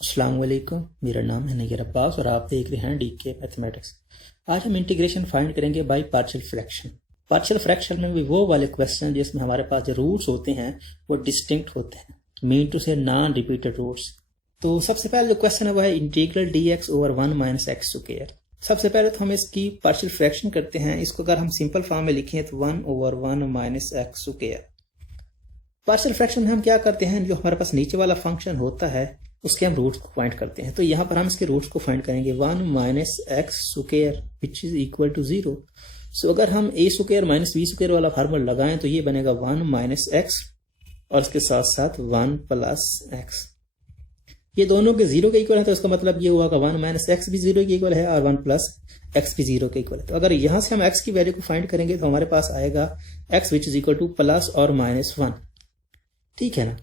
अस्सलाम वालेकुम, मेरा नाम है नैयर अब्बास और आप देख रहे हैं डीके मैथमेटिक्स। आज हम इंटीग्रेशन फाइंड करेंगे by partial fraction. Partial fraction में भी वो वाले क्वेश्चन जिसमें हमारे पास जो रूट्स होते हैं वो डिस्टिंक्ट होते हैं, मीन टू से नॉन रिपीटेड रूट्स। तो सबसे पहले जो क्वेश्चन है वो है integral dx over 1 minus x square. सबसे पहले तो हम इसकी पार्शियल फ्रैक्शन करते हैं। इसको अगर हम सिंपल फॉर्म में लिखें तो 1 over 1 minus x square. Partial fraction में हम क्या करते हैं, जो हमारे पास नीचे वाला फंक्शन होता है उसके हम रूट्स को फाइंड करते हैं। तो यहाँ पर हम इसके रूट्स को फाइंड करेंगे 1 minus x square which is equal to 0। So अगर हम a square minus b square वाला फार्मूला लगाएं तो ये बनेगा 1 माइनस एक्स और इसके साथ साथ 1 प्लस एक्स। ये दोनों के 0 के इक्वल है तो इसका मतलब ये हुआ कि 1 माइनस एक्स भी 0 के इक्वल है और 1 प्लस एक्स भी 0 के इक्वल है। तो अगर यहाँ से हम x की वैल्यू को फाइंड करेंगे तो हमारे पास आएगा x which is equal two plus और माइनस 1। ठीक है ना।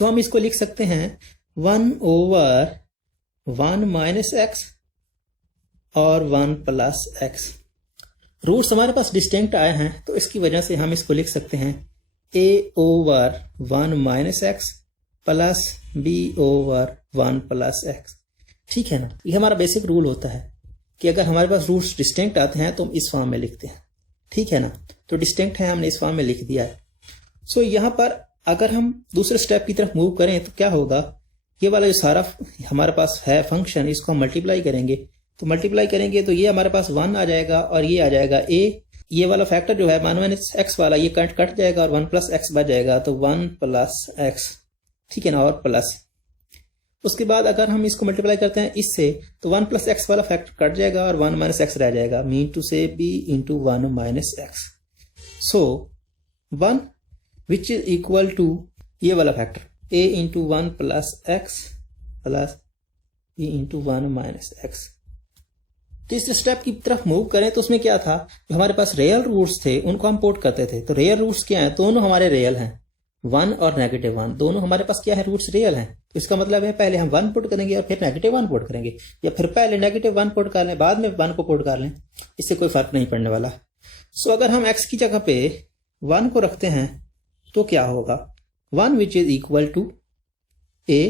तो हम इसको लिख सकते हैं 1 ओवर 1 माइनस एक्स और 1 प्लस एक्स। रूट्स हमारे पास डिस्टिंक्ट आए हैं तो इसकी वजह से हम इसको लिख सकते हैं a over 1 minus x plus b over 1 plus x. ठीक है ना। ये हमारा बेसिक रूल होता है कि अगर हमारे पास रूट्स डिस्टिंक्ट आते हैं तो हम इस फॉर्म में लिखते हैं। ठीक है ना। तो डिस्टिंक्ट है, हमने इस फॉर्म में लिख दिया है। सो यहाँ पर अगर हम दूसरे स्टेप की तरफ मूव करें तो क्या होगा, ये वाला जो सारा हमारे पास है फंक्शन इसको हम मल्टीप्लाई करेंगे। तो मल्टीप्लाई करेंगे तो ये हमारे पास 1 आ जाएगा और ये आ जाएगा a। ये वाला फैक्टर जो है 1 माइनस एक्स वाला ये कट जाएगा और 1 प्लस एक्स बच जाएगा, तो 1 प्लस एक्स। ठीक है ना। और प्लस उसके बाद अगर हम इसको मल्टीप्लाई करते हैं इससे तो 1 प्लस एक्स वाला फैक्टर कट जाएगा और 1 माइनस एक्स रह जाएगा, मीन टू से b into 1 minus x. So 1 which is equal to ये वाला factor a into 1 plus x plus b into 1 minus x. तीसरे स्टेप की तरफ मूव करें तो उसमें क्या था, जो हमारे पास रियल रूट्स थे उनको हम पुट करते थे। तो रियल रूट्स क्या हैं, दोनों हमारे रियल हैं, 1 और नेगेटिव 1 दोनों हमारे पास क्या है, रूट्स रियल हैं। तो इसका मतलब है पहले हम 1 पुट करेंगे और फिर नेगेटिव 1 पुट करेंगे, या फिर पहले नेगेटिव 1 पुट कर लें बाद में 1 को पुट कर लें, इससे कोई फर्क नहीं पड़ने वाला। सो अगर हम x की जगह पे 1 को रखते हैं तो क्या होगा, 1 which is equal to a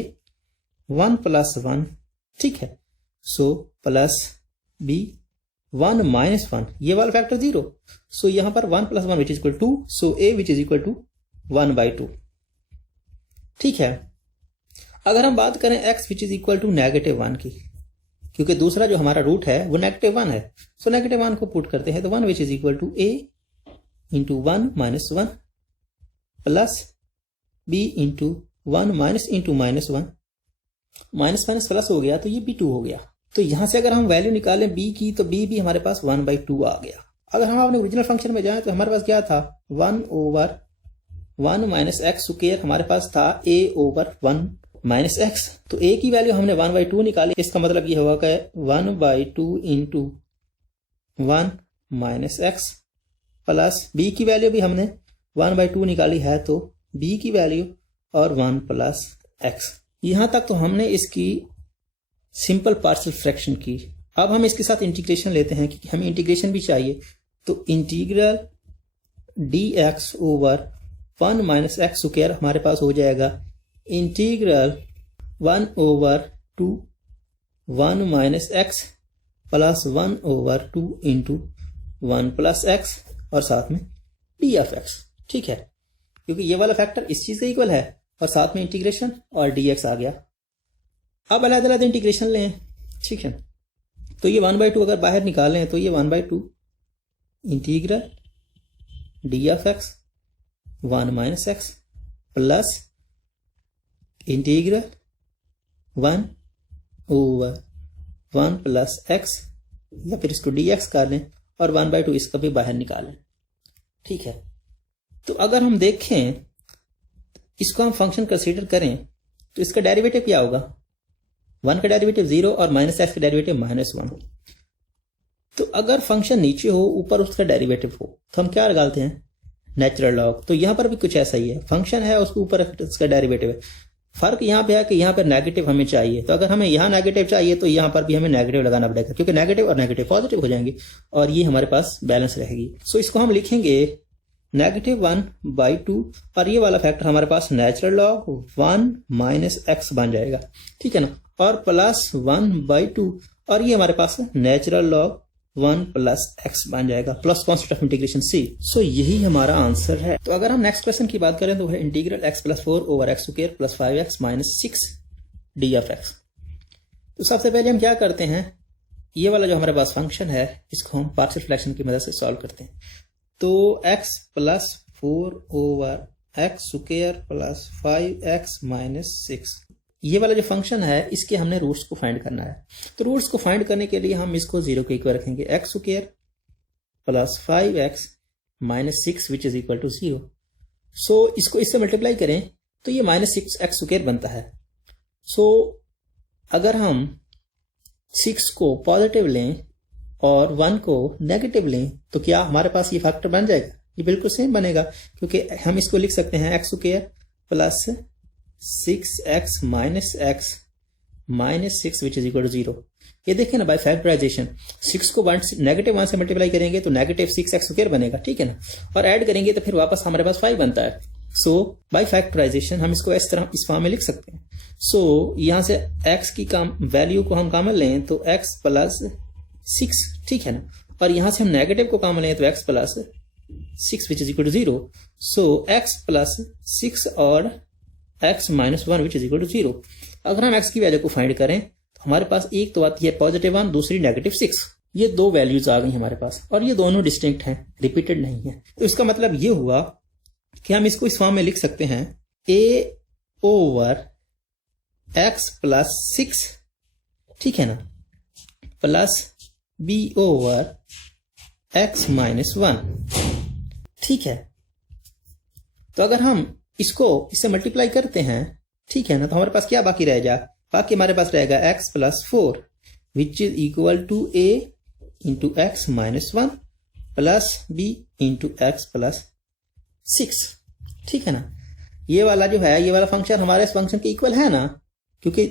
1 plus 1। ठीक है। सो प्लस b 1 माइनस 1, ये वाला फैक्टर 0। सो यहां पर 1 plus 1 which is equal to, so a which is equal to 1/2। ठीक है। अगर हम बात करें x which is equal to negative 1 की, क्योंकि दूसरा जो हमारा रूट है वो नेगेटिव 1 है, सो नेगेटिव 1 को पुट करते हैं तो 1 which is equal to a into 1 minus 1 plus b into 1 minus into minus 1, minus minus plus हो गया तो ये b2 हो गया। तो यहां से अगर हम वैल्यू निकालें b की तो b भी हमारे पास 1/2 आ गया। अगर हम अपने ओरिजिनल फंक्शन में जाएं तो हमारे पास क्या था, 1 ओवर 1 माइनस एक्स स्क्वायर हमारे पास था a ओवर 1 माइनस एक्स। तो a की वैल्यू हमने 1/2 निकाली, इसका मतलब ये होगा कि 1/2 into 1 minus x plus b की वैल्यू भी हमने 1/2 निकाली है तो b की वैल्यू और 1 प्लस एक्स। यहां तक तो हमने इसकी सिंपल पार्शियल फ्रैक्शन की। अब हम इसके साथ इंटीग्रेशन लेते हैं क्योंकि हमें इंटीग्रेशन भी चाहिए। तो integral dx over 1 minus x square हमारे पास हो जाएगा integral 1 over 2 1 minus x plus 1 over 2 into 1 plus x और साथ में डी ऑफ एक्स। ठीक है। क्योंकि ये वाला फैक्टर इस चीज के इक्वल है और साथ में इंटीग्रेशन और dx आ गया। अब अलग अलग इंटीग्रेशन लें। ठीक है। तो ये 1/2 अगर बाहर निकालें तो ये 1/2 integral D of x 1 minus x plus integral 1 over 1 plus x, या फिर इसको dx कर लें और 1/2 इसका भी बाहर निकालें। ठीक है। तो अगर हम देखें इसको हम फंक्शन कंसीडर करें तो इसका डेरिवेटिव क्या होगा, 1 का डेरिवेटिव 0 और माइनस एक्स का डेरिवेटिव -1। तो अगर फंक्शन नीचे हो ऊपर उसका डेरिवेटिव हो तो हम क्या लगाते हैं, नेचुरल लॉग। तो यहां पर भी कुछ ऐसा ही है, फंक्शन है उसके ऊपर उसका डेरिवेटिव है। फर्क यहाँ पे है कि यहाँ पर नेगेटिव हमें चाहिए, तो अगर हमें यहाँ नेगेटिव चाहिए तो यहाँ पर भी हमें नेगेटिव लगाना पड़ेगा, क्योंकि नेगेटिव और नेगेटिव पॉजिटिव हो जाएंगे और ये हमारे पास बैलेंस रहेगी। सो इसको हम लिखेंगे -1/2 और ये वाला फैक्टर हमारे पास नेचुरल लॉग 1 माइनस एक्स बन जाएगा। ठीक है ना। और प्लस 1/2 और ये हमारे पास नेचुरल लॉग 1 प्लस एक्स बन जाएगा प्लस कॉन्सेप्ट ऑफ इंटीग्रेशन सी। सो यही हमारा आंसर है। तो अगर हम नेक्स्ट क्वेश्चन की बात करें तो है integral x plus 4 over x square plus 5x minus 6 D of x. तो सबसे पहले हम क्या करते हैं, ये वाला जो हमारे पास फंक्शन है इसको हम पार्शियल फ्रैक्शन की मदद से सॉल्व करते हैं। तो x plus 4 over x square plus 5x minus 6, ये वाला जो फंक्शन है इसके हमने रूट्स को फाइंड करना है। तो रूट्स को फाइंड करने के लिए हम इसको 0 के इक्वल रखेंगे, x square plus 5x minus 6 which is equal to 0। So इसको इससे मल्टीप्लाई करें तो ये माइनस 6x स्क्वायर बनता है। सो अगर हम 6 को पॉजिटिव लें और 1 को नेगेटिव लें तो क्या हमारे पास ये फैक्टर बन जाएगा? ये बिल्कुल सेम बनेगा, क्योंकि हम इसको लिख सकते हैं x square plus 6x minus x minus 6 which is equal to 0। ये देखें ना, बाय फैक्टराइजेशन 6 को नेगेटिव 1 से मल्टीप्लाई करेंगे तो नेगेटिव 6x स्क्वायर बनेगा, ठीक है ना, और ऐड करेंगे तो फिर वापस हमारे पास 5 बनता है। सो बाय फैक्टराइजेशन हम इसको इस तरह इस फॉर्म में लिख सकते हैं। सो यहां से x की वैल्यू को हम कॉमन लें तो x प्लस 6, ठीक है ना, और यहां से हम नेगेटिव को कॉमन लें तो x plus 6 which is equal to 0। So x plus 6 और x minus 1 which is equal to 0। अगर हम x की वैल्यू को फाइंड करें तो हमारे पास एक तो आती है पॉजिटिव 1, दूसरी नेगेटिव 6। ये दो वैल्यूज आ गई हमारे पास और ये दोनों डिस्टिंक्ट हैं, रिपीटेड नहीं है। तो इसका मतलब ये हुआ कि हम इसको इस फॉर्म में लिख सकते हैं a ओवर x प्लस 6, ठीक है ना, plus b over x minus 1, ठीक है। तो अगर हम इसको इससे मल्टीप्लाई करते हैं, ठीक है ना, तो हमारे पास क्या बाकी रहेगा? बाकी हमारे पास रहेगा x plus 4 which is equal to a into x minus 1 plus b into x plus 6, ठीक है ना। ये वाला जो है, ये वाला फंक्शन हमारे इस फंक्शन के इक्वल है ना, क्योंकि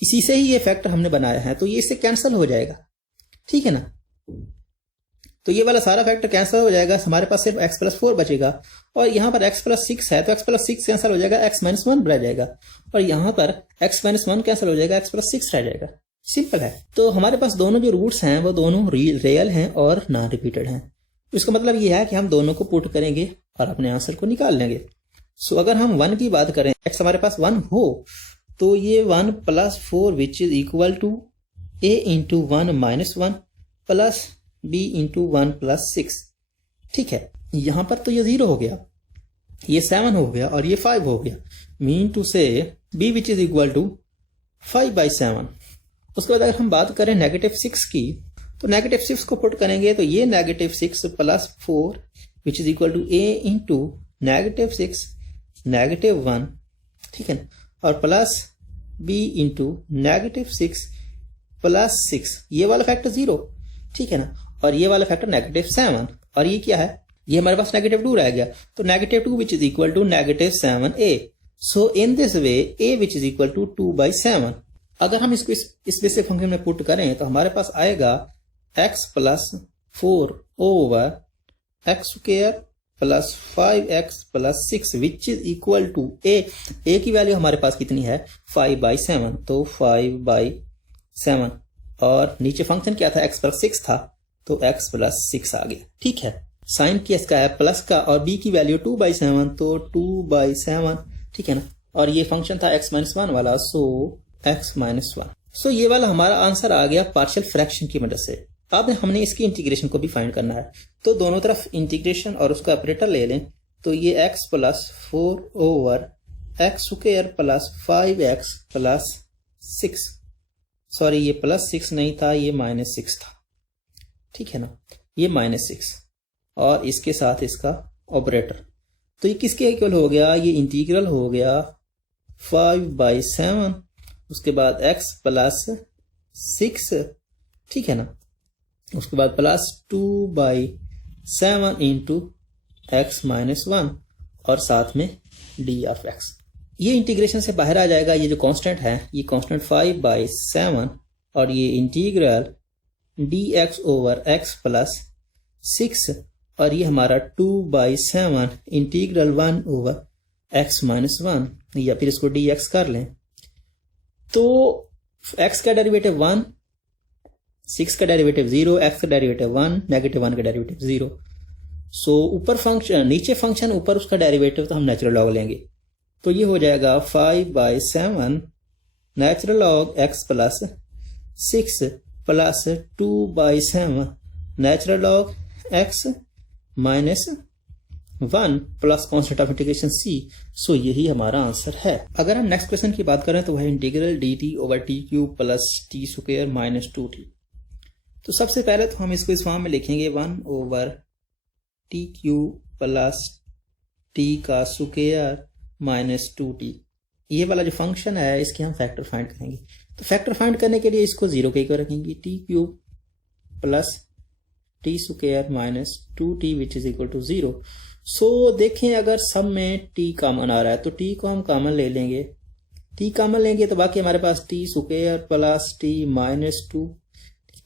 इसी से ही ये फैक्टर हमने बनाया है, तो ये इससे कैंसिल हो जाएगा, ठीक है ना। तो ये वाला सारा फैक्टर कैंसिल हो जाएगा, हमारे पास सिर्फ x प्लस 4 बचेगा, और यहाँ पर x प्लस 6 है तो x प्लस 6 कैंसिल हो जाएगा, x माइनस 1 रह जाएगा, और यहाँ पर x माइनस 1 कैंसिल हो जाएगा, x प्लस 6 रह जाएगा। सिंपल है। तो हमारे पास दोनों जो रूट्स हैं वो दोनों रियल हैं और नॉन रिपीटेड हैं। तो इसका मतलब ये है कि हम दोनों को पुट करेंगे और अपने आंसर को निकाल लेंगे। सो अगर हम 1 की बात करें, x हमारे पास 1 हो तो ये 1 plus 4 which is equal to a into 1 minus 1 plus b into 1 plus 6, ठीक है। यहां पर तो ये 0 हो गया, ये 7 हो गया और ये 5 हो गया, मीन टू से b which is equal to 5/7। उसके बाद अगर हम बात करें नेगेटिव 6 की, तो नेगेटिव 6 को पुट करेंगे तो ये negative 6 plus 4 which is equal to a into negative 6 negative 1, ठीक है ना, और plus b into negative 6 plus 6, ये वाला फैक्टर 0, ठीक है ना, और ये वाला फैक्टर नेगेटिव 7, और ये क्या है, ये हमारे पास नेगेटिव 2 रह गया, तो negative 2 which is equal to negative 7a। So in this way a which is equal to 2/7। अगर हम इसको इस बेसिक फंक्शन में पुट करें तो हमारे पास आएगा x plus 4 over x square plus 5x plus 6 which is equal to a की वैल्यू हमारे पास कितनी है 5/7, तो 5/7, और नीचे फंक्शन क्या था, x प्लस 6 था तो x प्लस 6 आ गया, ठीक है। साइन की इसका है प्लस का और b की वैल्यू 2/7 तो 2/7, ठीक है ना, और ये फंक्शन था x माइनस 1 वाला, सो x माइनस 1। सो ये वाला हमारा आंसर आ गया पार्शियल फ्रैक्शन की मदद से। अब हमने इसकी इंटीग्रेशन को भी फाइंड करना है, तो दोनों तरफ इंटीग्रेशन और उसका ऑपरेटर ले लें, तो ये x plus 4 over x square plus 5x plus 6, sorry ये प्लस 6 नहीं था, ये माइनस 6 था, ठीक है ना, ये माइनस 6 और इसके साथ इसका ऑपरेटर, तो ये किसके इक्वल हो गया, ये इंटीग्रल हो गया 5/7, उसके बाद x प्लस 6, ठीक है ना, उसके बाद प्लस 2/7 इंटू एक्स माइनस 1 और साथ में डी ऑफ एक्स। ये इंटीग्रेशन से बाहर आ जाएगा, ये जो कांस्टेंट है ये कांस्टेंट 5/7 और ये integral dx over x plus 6 और ये हमारा 2/7 इंटीग्रल 1 ओवर x माइनस 1, या फिर इसको dx कर लें। तो x का डेरिवेटिव 1, 6 का डेरिवेटिव 0, x का डेरिवेटिव 1, नेगेटिव 1 का डेरिवेटिव 0। सो ऊपर फंक्शन, नीचे फंक्शन, ऊपर उसका डेरिवेटिव, तो हम नेचुरल लॉग लेंगे। तो ये हो जाएगा 5/7 natural log x plus 6 plus 2/7 natural log x minus 1 plus constant of integration c। सो यही हमारा आंसर है। अगर हम नेक्स्ट क्वेश्चन की बात करें तो वह integral dt over T cube plus t square minus 2t। तो सबसे पहले तो हम इसको इस फॉर्म में लिखेंगे 1 over T cube plus T का स्क्वायर माइनस 2t। ये वाला जो फंक्शन है इसके हम फैक्टर फाइंड करेंगे। तो फैक्टर फाइंड करने के लिए इसको 0 के इक्वल रखेंगे, t cube plus t square minus 2t which is equal to 0। So देखें अगर सब में t कॉमन आ रहा है तो t को हम कॉमन ले लेंगे, t कॉमन लेंगे तो बाकी हमारे पास t square plus t minus 2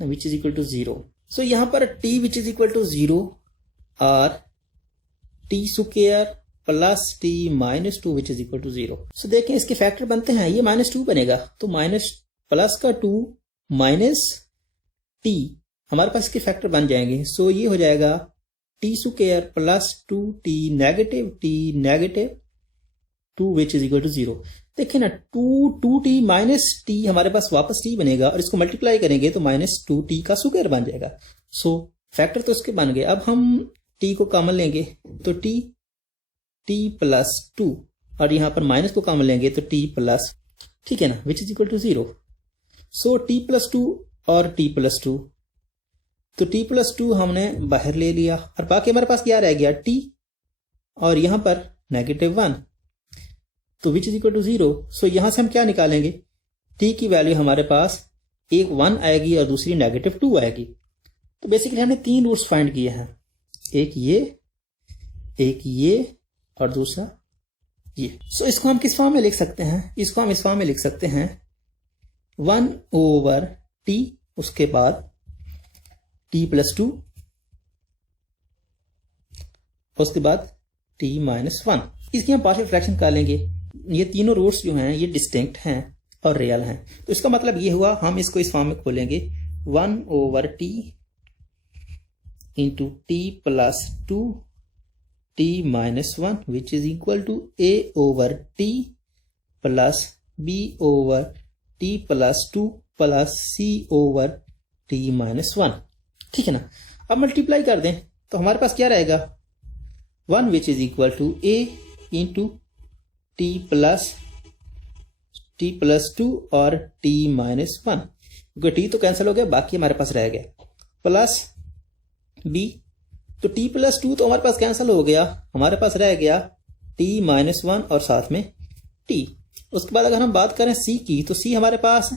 which is equal to 0। So यहाँ पर t which is equal to 0 और t square plus t minus 2 which is equal to 0। So देखें इसके फैक्टर बनते हैं, ये -2 बनेगा तो माइनस प्लस का 2 माइनस टी हमारे पास इसके फैक्टर बन जाएंगे। सो ये हो जाएगा t square plus 2t negative 2 which is equal to 0। देखिए ना 2t माइनस टी हमारे पास वापस t बनेगा और इसको मल्टीप्लाई करेंगे तो माइनस 2t का स्क्वायर बन जाएगा। सो फैक्टर तो इसके बन गए। अब हम t को कॉमन लेंगे तो t प्लस 2 और यहां पर माइनस को कॉमन लेंगे तो t प्लस, ठीक है ना, which is equal to 0। So t plus 2 और t प्लस 2, तो t प्लस 2 हमने बाहर ले लिया और बाकी हमारे पास क्या रह गया t और यहां पर नेगेटिव 1, तो विच इज इक्वल टू 0। सो यहां से हम क्या निकालेंगे, t की वैल्यू हमारे पास एक 1 आएगी और दूसरी नेगेटिव 2 आएगी। तो बेसिकली हमने 3 रूट्स फाइंड किए हैं, एक ये और दूसरा ये। सो इसको हम किस फॉर्म में लिख सकते हैं, इसको हम इस फॉर्म में लिख सकते हैं 1 ओवर t, उसके बाद t प्लस 2, उसके बाद t माइनस 1। इसकी हम पार्शियल फ्रैक्शन कर लेंगे। ये तीनों रूट्स जो हैं ये डिस्टिंक्ट हैं और रियल हैं, तो इसका मतलब ये हुआ हम इसको इस फॉर्म में खोलेंगे 1 over t into t plus 2 t minus 1 which is equal to a over t plus b over t plus 2 plus c over t minus 1, ठीक है ना। अब मल्टीप्लाई कर दें तो हमारे पास क्या रहेगा 1 which is equal to a into t plus 2 और t माइनस 1, क्योंकि t तो कैंसिल हो गया, बाकी हमारे पास रह गया प्लस b, तो t प्लस 2 तो हमारे पास कैंसिल हो गया, हमारे पास रह गया t माइनस 1 और साथ में t। उसके बाद अगर हम बात करें c की तो c हमारे पास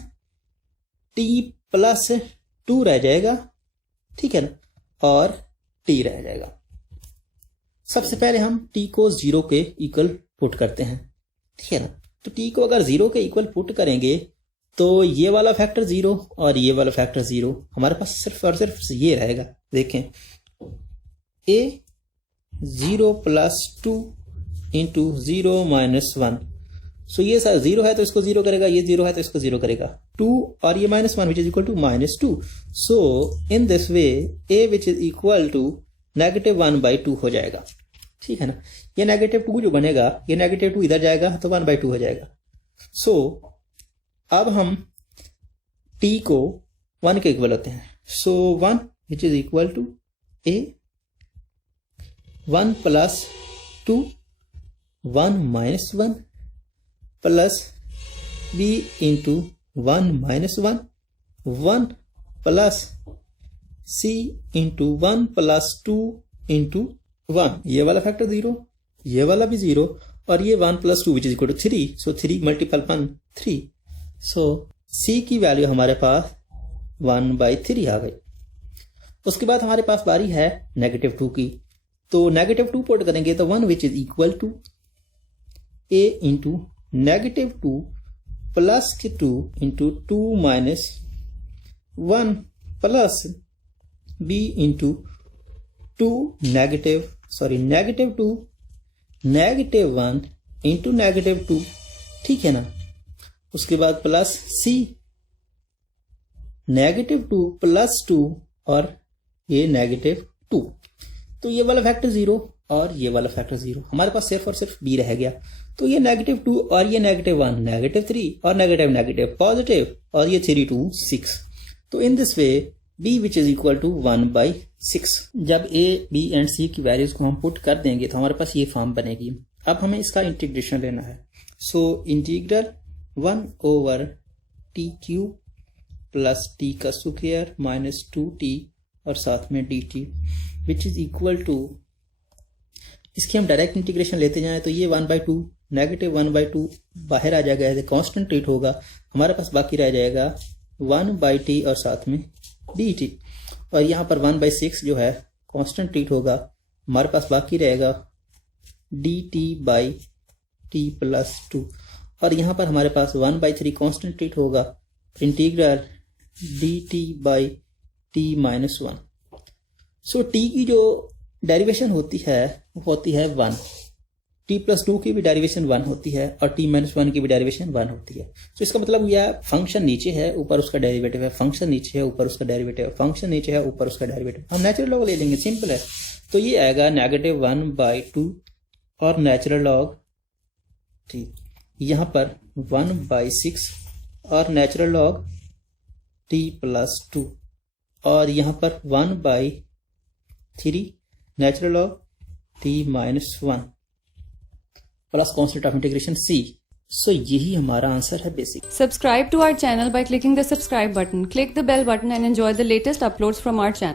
t प्लस 2 रह जाएगा, ठीक है ना, और t रह जाएगा। सबसे पहले हम t को 0 के इक्वल पुट करते हैं, ठीक है ना। तो t को अगर 0 के इक्वल पुट करेंगे तो ये वाला फैक्टर 0 और ये वाला फैक्टर 0, हमारे पास सिर्फ और सिर्फ ये रहेगा। देखें a 0 प्लस 2 इंटू 0 माइनस 1, सो ये सर 0 है तो इसको 0 करेगा, ये 0 है तो इसको 0 करेगा, 2 और ये minus 1 which is equal to minus 2। So in this way a which is equal to negative 1/2 हो जाएगा, ठीक है ना। ये नेगेटिव 2 जो बनेगा, ये नेगेटिव 2 इधर जाएगा तो 1/2 हो जाएगा। सो अब हम t को 1 के इक्वल होते हैं, so 1 which is equal to a 1 plus 2 1 minus 1 plus b into 1 minus 1 1 plus c into 1 plus 2 into 1, ये वाला फैक्टर 0, ये वाला भी 0 और ये 1 plus 2 which is equal to 3, so 3 multiple 1 3। So c की वैल्यू हमारे पास 1/3 आ गई। उसके बाद हमारे पास बारी है नेगेटिव 2 की, तो नेगेटिव 2 पुट करेंगे तो 1 which is equal to a into negative 2 plus 2 into 2 minus 1 plus b into 2 negative 2 negative 1 into negative 2, ठीक है ना। उसके बाद प्लस c -2 + 2 और ये -2, तो ये वाला फैक्टर 0 और ये वाला फैक्टर 0, हमारे पास सिर्फ और सिर्फ b रह गया। तो ये -2 और ये -1, -3 और नेगेटिव पॉजिटिव और ये 3 2 6। तो in this way b which is equal to 1/6। जब a, b एंड c की वैल्यूज को हम पुट कर देंगे तो हमारे पास ये फॉर्म बनेगी। अब हमें इसका इंटीग्रेशन लेना है। So integral 1/t³ plus t का स्क्वायर माइनस 2t और साथ में dt which is equal to, इसकी हम डायरेक्ट इंटीग्रेशन लेते जाएं तो ये 1/2 -1/2 बाहर आ जाएगा, ऐसे कांस्टेंट ट्रीट होगा, हमारे पास बाकी रह जाएगा 1/t और साथ में dt, और यहाँ पर 1/6 जो है कांस्टेंट ट्रीट होगा, हमारे पास बाकी रहेगा dt/t + 2, और यहाँ पर हमारे पास 1/3 कांस्टेंट ट्रीट होगा, इंटीग्रल dt/t - 1। सो t की जो डेरिवेशन होती है वो होती है 1, t + 2 की भी डेरिवेशन 1 होती है और t - 1 की भी डेरिवेशन 1 होती है। तो इसका मतलब यह फंक्शन नीचे है, ऊपर उसका डेरिवेटिव है, फंक्शन नीचे है, ऊपर उसका डेरिवेटिव है, फंक्शन नीचे है, ऊपर उसका डेरिवेटिव। हम नेचुरल लॉग ले लेंगे, सिंपल है। तो ये आएगा -1/2 और नेचुरल लॉग t, यहाँ पर 1/6 और नेचुरल लॉग t + 2 और यहाँ पर 1/3 natural log t - 1 plus constant of integration c। सो यही हमारा आंसर है basic. Subscribe to our channel by clicking the subscribe button. Click the bell button and enjoy the latest uploads from our channel.